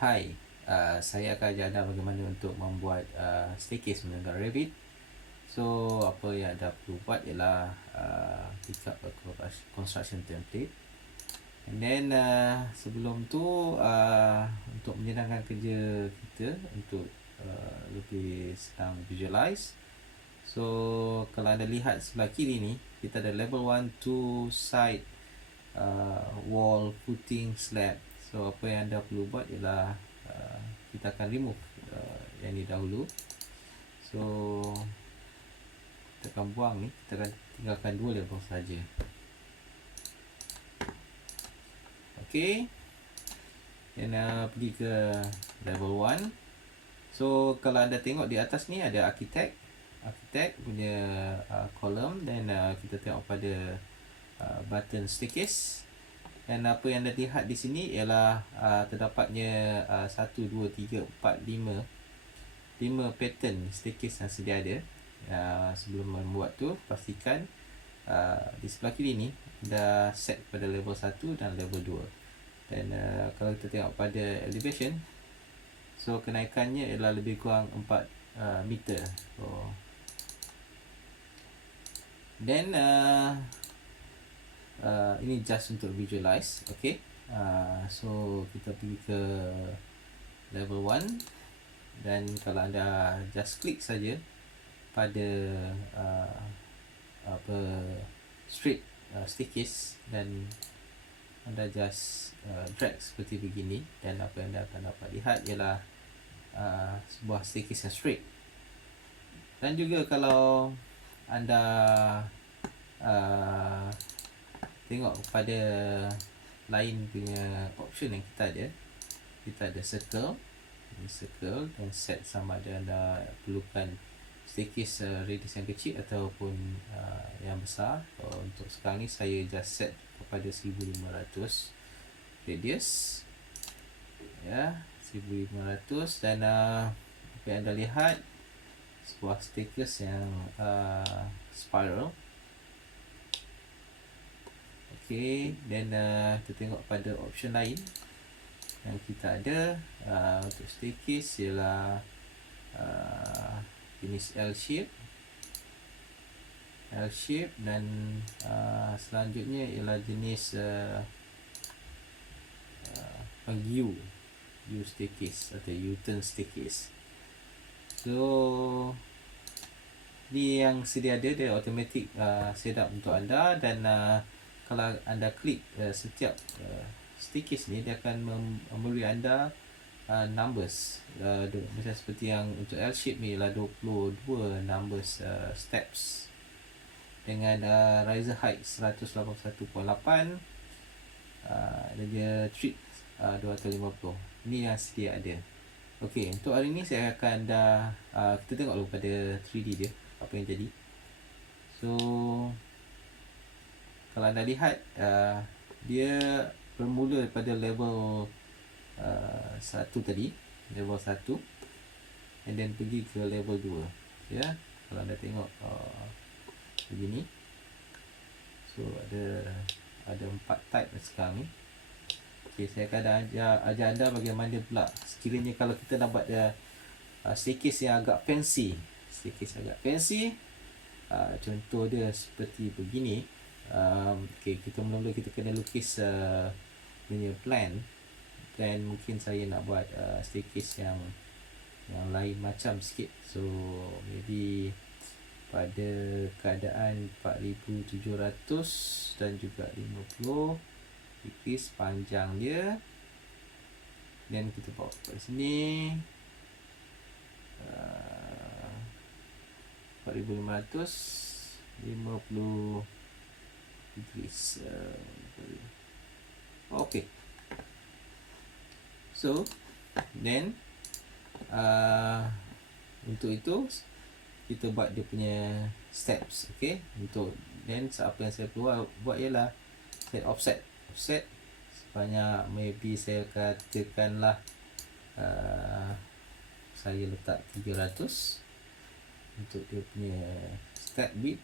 Hai, saya akan ajar anda bagaimana untuk membuat staircase menggunakan Revit. So, apa yang anda perlu buat ialah pick up a construction template. And then sebelum tu untuk menyenangkan kerja kita, untuk lebih senang visualize. So, kalau anda lihat sebelah kiri ni, kita ada level 1, 2, side, wall, footing, slab. So apa yang anda perlu buat ialah kita akan remove yang ni dahulu. So kita akan buang ni, kita akan tinggalkan 2 level saja. Okey. Dan pergi ke level 1. So kalau anda tengok di atas ni ada architect punya column, dan kita tengok pada button staircase. Dan apa yang anda lihat di sini ialah terdapatnya 1, 2, 3, 4, 5 pattern staircase yang sedia ada. Sebelum membuat tu, pastikan di sebelah kiri ni dah set pada level 1 dan level 2. Dan kalau kita tengok pada elevation, so kenaikannya ialah lebih kurang 4 meter. So then ini just untuk visualize. Okay. So kita pergi ke level 1, dan kalau anda just klik saja pada straight staircase, dan anda just drag seperti begini, dan apa yang anda akan dapat lihat ialah sebuah staircase yang straight. Dan juga kalau anda tengok pada lain punya option yang kita ada circle. Ini circle, dan set sama ada anda perlukan staircase radius yang kecil ataupun yang besar. Untuk sekarang ni saya just set kepada 1500 radius, ya, 1500. Dan apa yang anda lihat, sebuah staircase yang spiral. Okay, dan kita tengok pada option lain yang kita ada untuk staircase ialah jenis L shape, dan selanjutnya ialah jenis U staircase atau U-turn staircase. So ni yang sedia ada, dia automatic setup untuk anda. Dan kalau anda klik setiap staircase ni, dia akan memberi anda numbers, macam seperti yang untuk L shape ni ialah 22 numbers steps, dengan riser height 181.8, dan dia treat 250. Ini yang sedia ada. Okey, untuk hari ni saya akan kita tengok dulu pada 3D dia apa yang jadi. So kalau anda lihat, dia bermula pada level 1 tadi, level 1, and then pergi ke level 2. Ya, kalau anda tengok begini. So ada 4 type sekarang ni. Okay, saya akan ajar anda bagaimana pula sekiranya kalau kita nak buat staircase yang agak fancy. Contoh dia seperti begini. Okay, kita mula-mula kita kena lukis punya plan. Mungkin saya nak buat staircase yang lain macam sikit. So maybe pada keadaan 4700 dan juga 50 decrease panjang dia, dan kita bawa ke sini 4500 50 degrees. Okay. So then untuk itu kita buat dia punya steps. Okay. Untuk then apa yang saya perlu buat ialah set offset sebanyak, maybe saya katakanlah saya letak 300 untuk dia punya step width.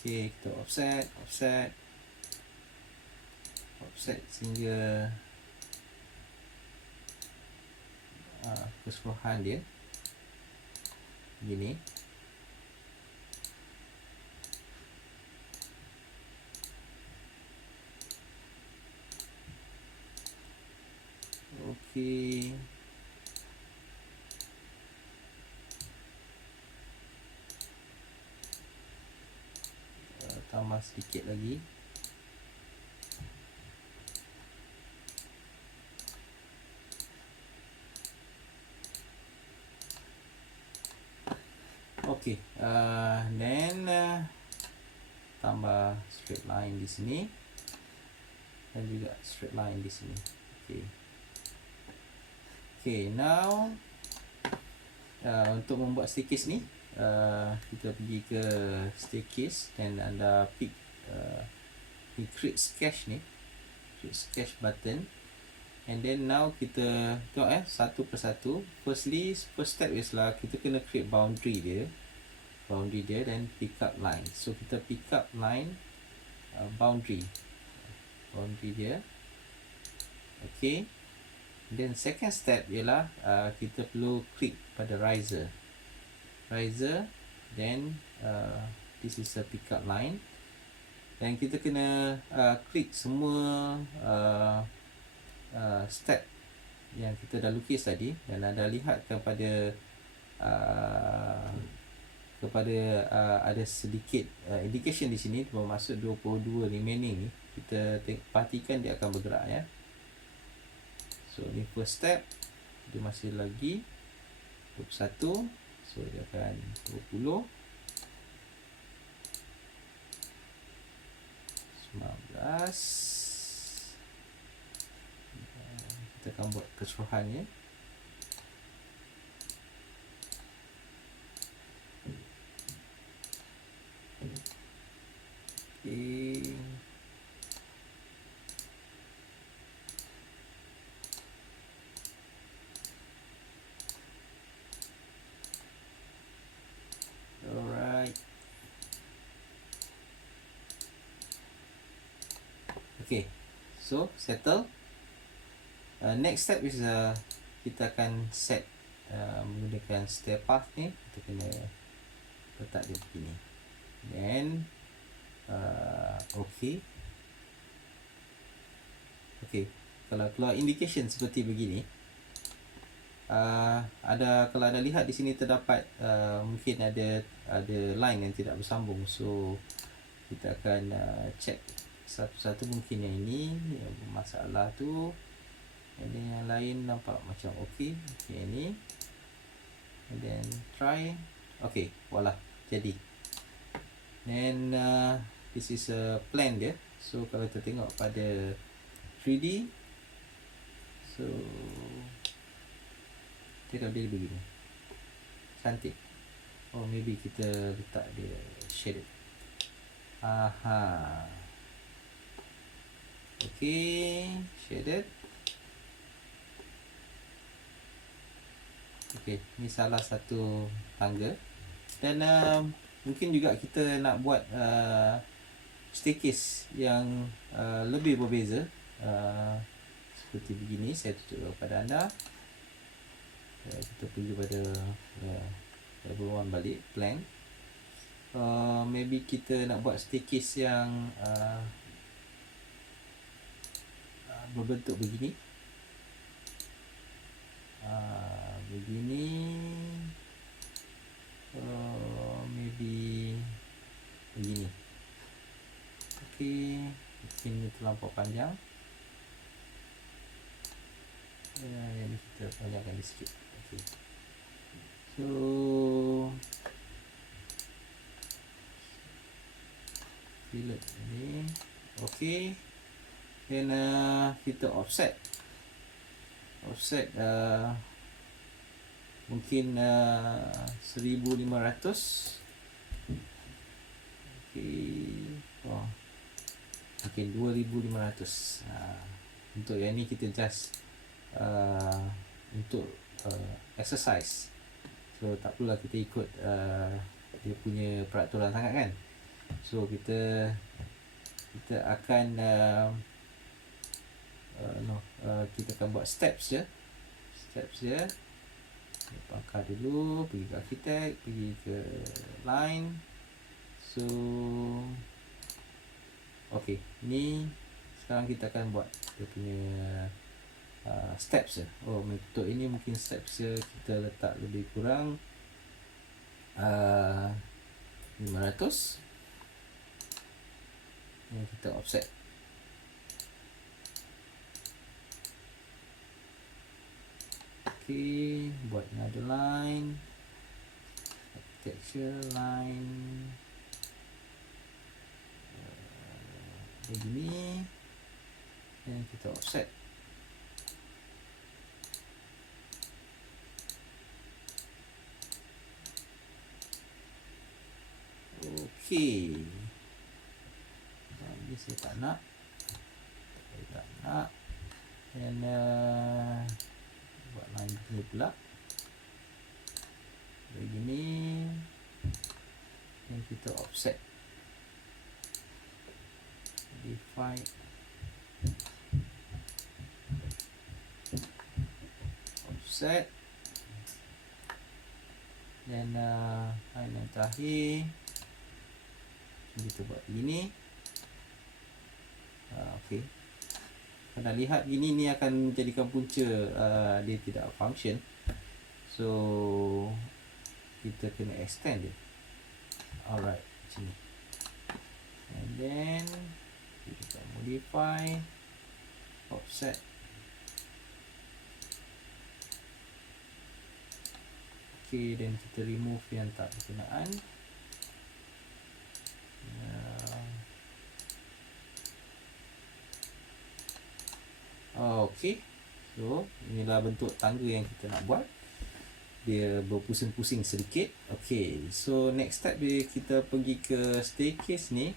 Okay, kita offset sehingga keseluruhan dia gini. Okey. Tambah sedikit lagi. Okey, then tambah straight line di sini dan juga straight line di sini. Okey. Okay, now untuk membuat staircase ni, kita pergi ke staircase dan anda pick create sketch ni, create sketch button, and then now kita tengok satu persatu. First step is lah kita kena create boundary dia dan pick up line. So kita pick up line boundary dia. Okay. Then second step ialah kita perlu klik pada riser, then this is a pick up line, dan kita kena klik semua step yang kita dah lukis tadi, dan anda lihat kepada ada sedikit indication di sini bermaksud 22 remaining ni. Kita perhatikan dia akan bergerak ya. So ni first step, dia masih lagi 21, so dia akan 20, 19. Kita akan buat keseluruhannya. Okay. Okay, so settle. Next step is kita akan set menggunakan stair path ni. Kita kena letak dia begini. Then okay. Kalau keluar indication seperti begini, kalau ada lihat di sini terdapat mungkin ada line yang tidak bersambung. So kita akan check satu-satu. Mungkin yang ini yang masalah tu, and then yang lain nampak macam okey. Okay, ini, and then try. Okay, voila, jadi. Then this is a plan dia. So kalau kita tengok pada 3D, so dia jadi begini, cantik. Oh, maybe kita letak dia shaded. Okay, shaded. Okay, ni salah satu tangga. Dan mungkin juga kita nak buat staircase yang lebih berbeza, seperti begini. Saya tunjuk kepada anda. Kita pergi pada level 1 balik, plan. Maybe kita nak buat staircase yang berbentuk begini. Maybe begini. Okay, mungkin ini terlampau panjang. Ini kita panjangkan sikit. Okay. So fillet ini. Okay. Dan kita offset mungkin 1500. Okay. Mungkin 2500. Untuk yang ni kita just untuk exercise. So tak perlulah kita ikut dia punya peraturan sangat kan. So kita akan kita akan buat steps je. Bakar dulu, pergi ke architect, pergi ke line. So okey, ni sekarang kita akan buat dia punya steps je. Untuk ini mungkin steps je kita letak lebih kurang 500. Yang kita offset. Okey, buat another line, architecture line begini, dan kita offset. Okey, ini saya tak nak, dan buat line ni pula begini, dan kita offset, divide, offset, dan line yang terakhir kita buat begini. Okey, anda lihat gini ni akan menjadikan punca dia tidak function, so kita kena extend dia. Alright, sini, and then kita modify, offset. Okey, dan kita remove yang tak berkenaan. Okey, so inilah bentuk tangga yang kita nak buat. Dia berpusing-pusing sedikit. Okey, so next step dia kita pergi ke staircase ni,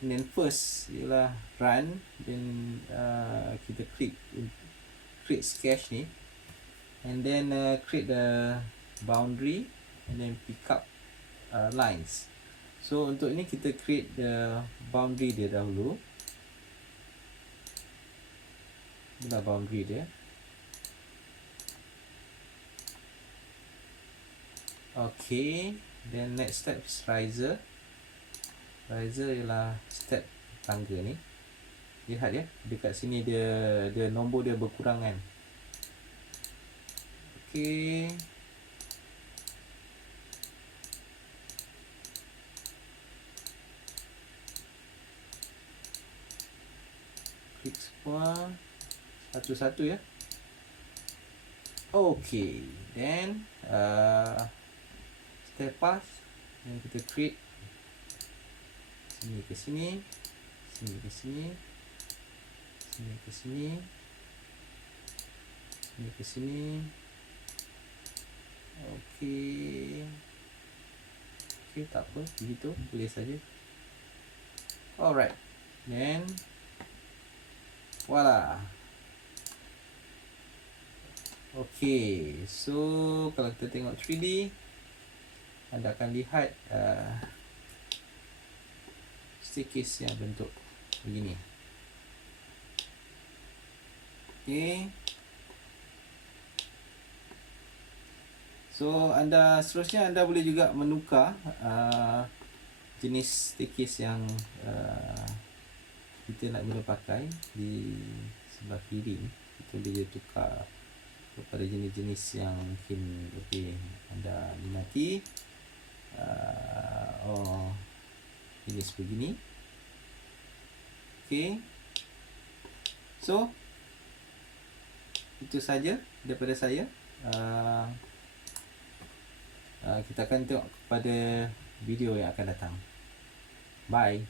and then first ialah run, then kita create sketch ni, and then create the boundary, and then pick up lines. So untuk ini kita create the boundary dia dahulu. Inilah boundary dia. Okay, then next step is riser. Riser ialah step tangga ni. Lihat ya, dekat sini dia nombor dia berkurang kan. Okay. Klik semua satu-satu ya. Okay, then step path yang kita create sini ke sini, sini ke sini, sini ke sini, sini ke sini. Okay, okay, tak apa, begitu boleh saja. Alright, then voila. Okay, so kalau kita tengok 3D, anda akan lihat staircase yang bentuk begini. Okay, so seterusnya anda boleh juga menukar jenis staircase yang kita nak guna pakai di sebelah kiri. Kita boleh tukar kepada jenis-jenis yang mungkin lebih anda minati. Jenis begini. Okay, so itu saja daripada saya. Kita akan tengok pada video yang akan datang. Bye.